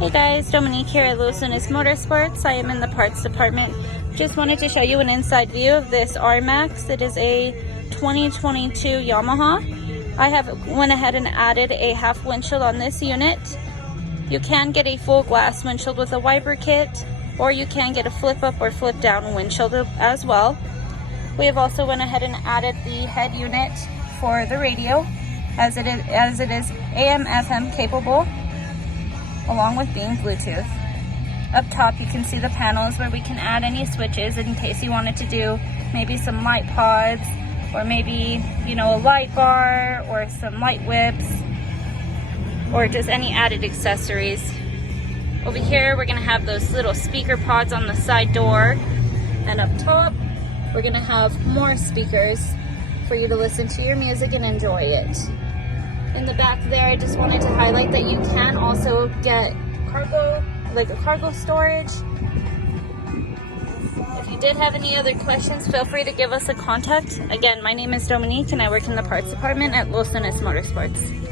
Hey guys, Dominique here at Lopez Motorsports. I am in the parts department. Just wanted to show you an inside view of this RMAX. It is a 2022 Yamaha. I have went ahead and added a half windshield on this unit. You can get a full glass windshield with a wiper kit, or you can get a flip up or flip down windshield as well. We have also went ahead and added the head unit for the radio, as it is AM FM capable, along with being Bluetooth. Up top you can see the panels where we can add any switches in case you wanted to do maybe some light pods, or maybe, you know, a light bar or some light whips, or just any added accessories. Over here we're gonna have those little speaker pods on the side door, and up top we're gonna have more speakers for you to listen to your music and enjoy it. In the back there, I just wanted to highlight that you can also get cargo, like a cargo storage. If you did have any other questions, feel free to give us a contact. Again, my name is Dominique and I work in the parts department at Lopez Motorsports.